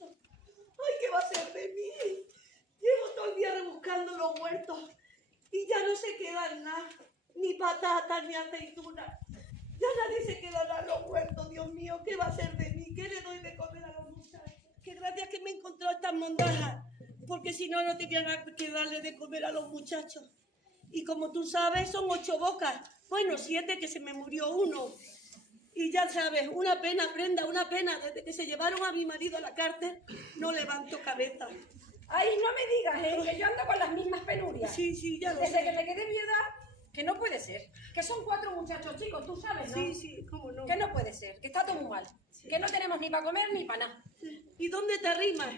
muchacho. Ay, ¿qué va a ser de mí? Llevo todo el día rebuscando los huertos y ya no se quedan nada, ni patatas, ni aceitunas. Ya nadie se quedará en los huertos, Dios mío, ¿qué va a ser de mí? ¿Qué le doy de comer a los muchachos? Qué gracia que me encontró estas mondajas, porque si no, no tenía nada que darle de comer a los muchachos. Y como tú sabes, son 8 bocas. Bueno, 7 que se me murió uno. Y ya sabes, una pena, Brenda, una pena. Desde que se llevaron a mi marido a la cárcel, no levanto cabeza. Ay, no me digas, que yo ando con las mismas penurias. Sí, ya lo Desde sé. que me quedé viuda, que no puede ser. Que son 4 muchachos chicos, tú sabes, ¿no? Sí, cómo no. Que no puede ser, que está todo muy mal. Sí. Que no tenemos ni para comer ni para nada. ¿Y dónde te arrimas?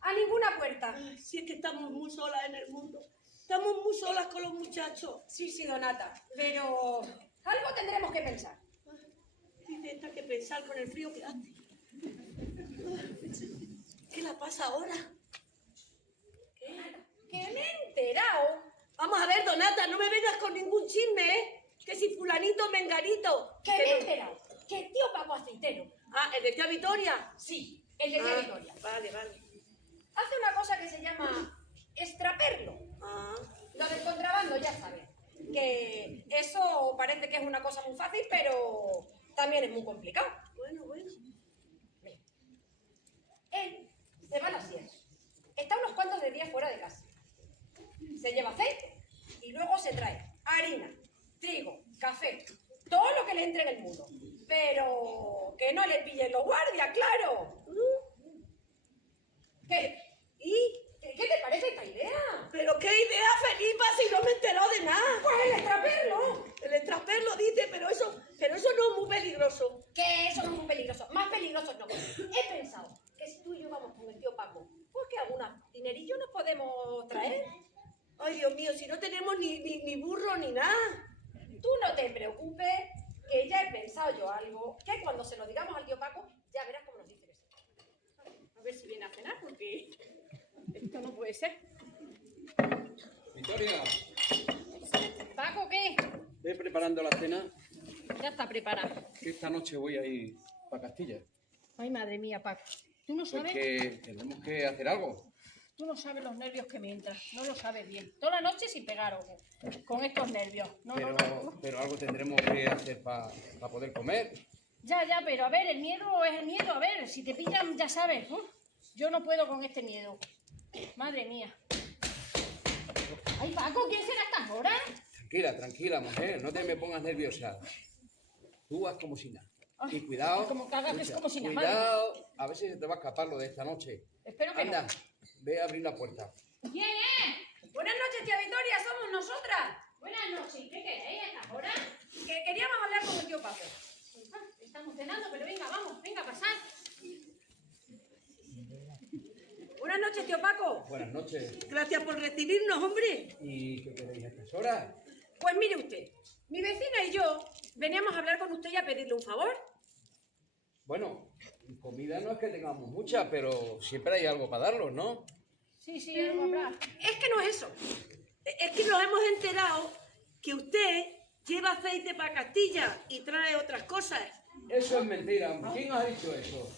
A ninguna puerta. Ay, si es que estamos muy solas en el mundo. Estamos muy solas con los muchachos. Sí, Donata, pero algo tendremos que pensar. Dice esta que pensar con el frío que hace. ¿Qué la pasa ahora? ¿Qué? Que me he enterado. Vamos a ver, Donata, no me vengas con ningún chisme, ¿eh? Que si fulanito, menganito. Que me he enterado. Que el tío Paco Aceitero. Ah, ¿el de tía Vitoria? Sí, el de tía Vitoria. Vale. Hace una cosa que se llama extraperlo. Ah. Lo del contrabando, ya sabes. Que eso parece que es una cosa muy fácil, pero también es muy complicado. Bueno. Mira. Él se va a las 7. Está unos cuantos de días fuera de casa. Se lleva aceite y luego se trae harina, trigo, café, todo lo que le entre en el mundo. Pero que no le pillen los guardias, claro. ¿Qué? ¿Y? ¿Qué te parece esta idea? ¿Pero qué idea, Felipa, si no me he enterado de nada? Pues el extraperlo. El extraperlo dice, pero eso no es muy peligroso. Que eso no es muy peligroso. Más peligroso no. He pensado que si tú y yo vamos con el tío Paco, pues que algunos dinerillos nos podemos traer. Ay, Dios mío, si no tenemos ni burro ni nada. Tú no te preocupes, que ya he pensado yo algo, que cuando se lo digamos al tío Paco, ya verás cómo nos dice que sí. A ver si viene a cenar, porque esto no puede ser. Victoria, ¿Paco qué? ve preparando la cena, Ya está preparada. que esta noche voy a ir para Castilla. Ay, madre mía, Paco. ¿Tú no sabes? Porque tenemos que hacer algo. Tú no sabes los nervios que me entran. No lo sabes bien. Toda la noche sin pegar ojo, con estos nervios. No. Pero algo tendremos que hacer para poder comer. Ya, pero a ver, el miedo es el miedo. A ver, si te pillan, ya sabes. Yo no puedo con este miedo. Madre mía. Ay, Paco, ¿quién será a estas horas? Tranquila, mujer, no te me pongas nerviosa. Tú haz como si nada. Ay, Y cuidado, como que hagas escucha, como si nada. cuidado, a ver si se te va a escapar lo de esta noche. Espero que Anda, ve a abrir la puerta. ¿Quién es? Buenas noches, tía Victoria, somos nosotras. Buenas noches, ¿qué queréis a estas horas? Que queríamos hablar con el tío Paco. Estamos cenando, pero venga, pasad. Buenas noches, tío Paco. Buenas noches. Gracias por recibirnos, hombre. ¿Y qué queréis a estas horas? Pues mire usted, mi vecina y yo veníamos a hablar con usted y a pedirle un favor. Bueno, comida no es que tengamos mucha, pero siempre hay algo para darlos, ¿no? Sí, algo habrá. Es que no es eso. Es que nos hemos enterado que usted lleva aceite para Castilla y trae otras cosas. Eso es mentira. ¿Quién os ha dicho eso?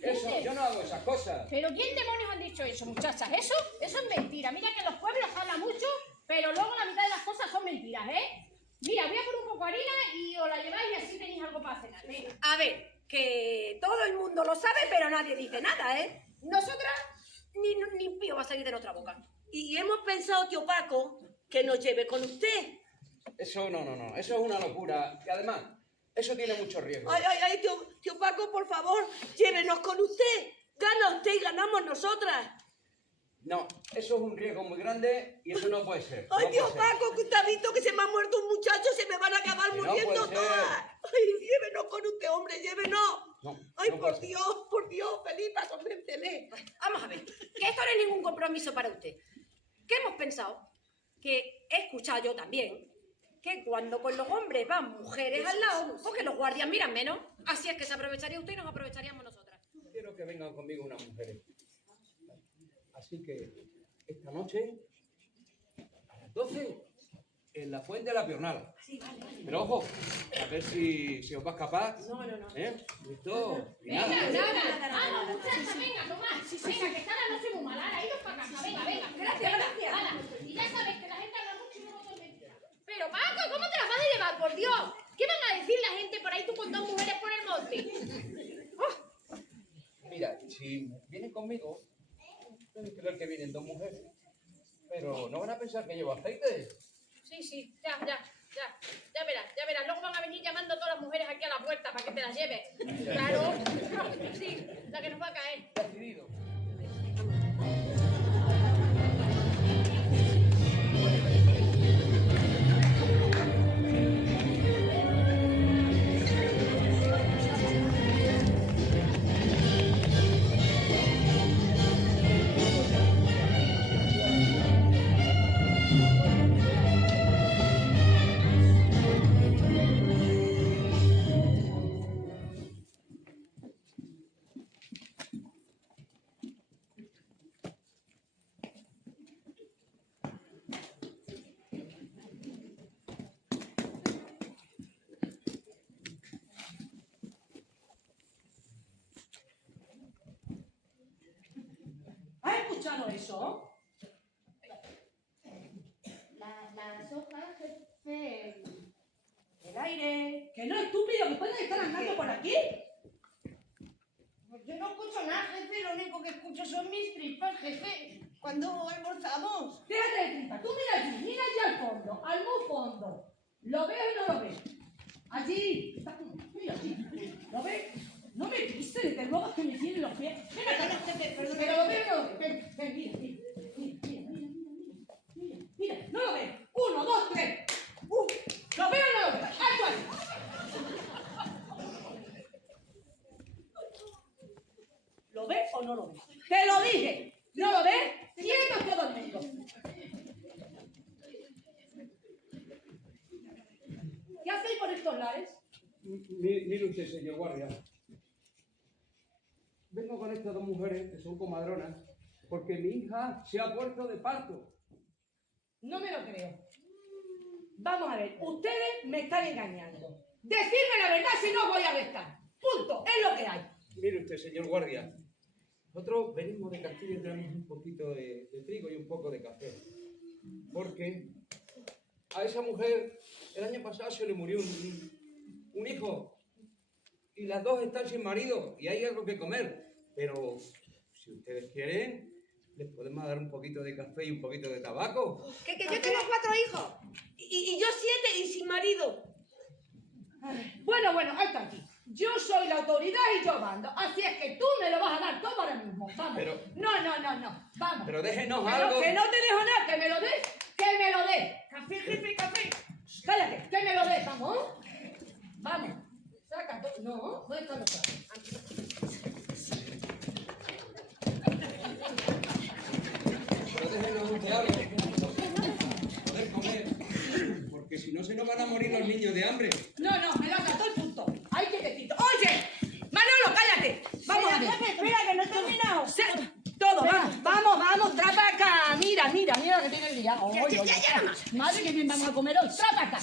Eso, yo no hago esas cosas. ¿Pero quién demonios han dicho eso, muchachas? Eso es mentira. Mira que en los pueblos habla mucho, pero luego la mitad de las cosas son mentiras, ¿eh? Mira, voy a poner un poco de harina y os la lleváis y así tenéis algo para cenar. Venga. A ver, que todo el mundo lo sabe, pero nadie dice nada, ¿eh? Nosotras, ni pío va a salir de nuestra boca. Y hemos pensado, tío Paco, que nos lleve con usted. Eso no. Eso es una locura. Y además, eso tiene mucho riesgo. Ay, tío Paco, por favor, llévenos con usted. Gana usted y ganamos nosotras. No, eso es un riesgo muy grande y eso no puede ser. Ay, no tío puede ser. Paco, que usted ha visto que se me ha muerto un muchacho, se me van a acabar Que no muriendo puede ser. todas. Ay, llévenos con usted, hombre, llévenos. No, Ay, no puede ser. por Dios, Felipa, convénceme. Vamos a ver, que esto no es ningún compromiso para usted. ¿Qué hemos pensado? Que he escuchado yo también, que cuando con los hombres van mujeres al lado, pues que los guardias miran menos. Así es que se aprovecharía usted y nos aprovecharíamos nosotras. Quiero que vengan conmigo unas mujeres. Así que esta noche, a las 12, en la fuente de la Piornal. Sí, vale, vale. Pero ojo, a ver si os va a escapar. No, no, no. Esto, y Venga, nada. nada. Vamos, muchacha, venga, Tomás. Venga, que está la noche muy mala. Ahora, iros para casa. Venga, venga. Gracias, gracias. Hala. Y ya sabes que la gente habla mucho y luego todo es mentira. Pero, Paco, ¿cómo te las vas a llevar, por Dios? ¿Qué van a decir la gente por ahí tú con 2 mujeres por el monte? Mira, si vienen conmigo, pueden creer que vienen 2 mujeres. Pero no van a pensar que llevo aceite. Sí, ya verás. Luego van a venir llamando a todas las mujeres aquí a la puerta para que te las lleves. Claro, sí, la que nos va a caer. Decidido. ¿Has escuchado eso? Las hojas, jefe. El aire. Que no, estúpido, que pueden estar andando por aquí. Yo no escucho nada, jefe, lo único que escucho son mis tripas, jefe. ¿Cuándo almorzamos? Déjate de tripa. Tú mira allí al fondo, al muy fondo. ¿Lo ves o no lo ves? Allí. Mira allí. ¿Lo ves? No me pises, desde luego que me tienen los pies. Ven acá, jefe, perdón. pero lo ves o no lo ves. Ven, mira. No lo ves. 1, 2, 3. ¿Lo ves o no lo ves? ¡Alto ahí! ¿Lo ves o no lo ves? ¡Te lo dije! ¿No lo ves? ¡Quieto todo el mundo! ¿Qué hacéis por estos lares? Mire usted, señor guardia. Vengo con estas 2 mujeres que son comadronas porque mi hija se ha puesto de parto. No me lo creo. Vamos a ver, ustedes me están engañando. Decidme la verdad si no os voy a arrestar. Punto, es lo que hay. Mire usted, señor guardia. Nosotros venimos de Castilla y traemos un poquito de trigo y un poco de café. Porque a esa mujer el año pasado se le murió un hijo. Y las 2 están sin marido y hay algo que comer. Pero si ustedes quieren, les podemos dar un poquito de café y un poquito de tabaco. Que yo tengo 4 hijos. Y yo 7 y sin marido. Bueno, alto aquí. Yo soy la autoridad y yo mando. Así es que tú me lo vas a dar todo ahora mismo. Vamos. Pero- No. Vamos. Pero déjenos Que algo. que no te dejo nada. Que me lo des. Que me lo des. Café, jefe, café. Cállate. Que me lo des. Vamos. Saca todo. No. ¿Dónde están los otros? Pero déjenos usted algo. Poder comer. Porque si no se nos van a morir los niños de hambre. No, me lo acató el punto. Ay, quietecito. Oye, Manolo, cállate. Vamos a ver. Espera, que no he terminado. Todo, vamos, trapa acá. Mira lo que tiene el día. Oye. Madre que bien vamos a comer hoy. Trapa acá.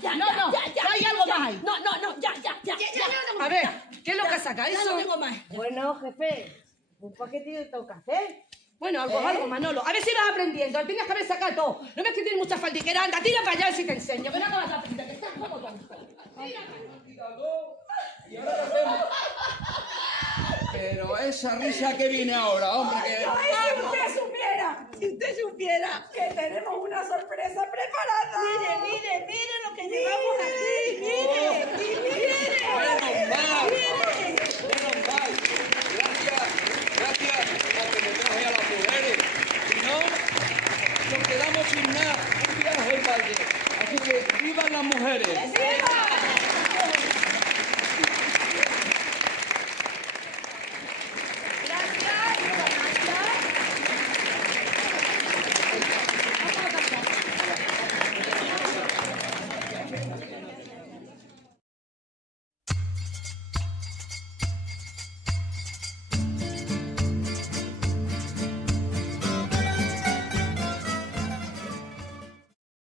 Ya. No hay algo más ahí. No, ya. A ver, ¿qué es lo que saca Ya eso? no tengo más. Bueno, jefe, un paquetito de café. Bueno, algo, Manolo. A ver si vas aprendiendo. Tienes que haber sacado todo. No ves que tienes mucha faldiquera. Anda, tira para allá a ver si te enseño. Que no acabas de aprender, que estás como tonto. ¿Y ahora qué hacemos? Pero esa risa que viene ahora, hombre, que... Si usted supiera que tenemos una sorpresa preparada. Mire lo que llevamos aquí. Mire. Menos mal. Gracias a que me traje a las mujeres. Si no, nos quedamos sin nada. Un viaje en balde. Así que vivan las mujeres.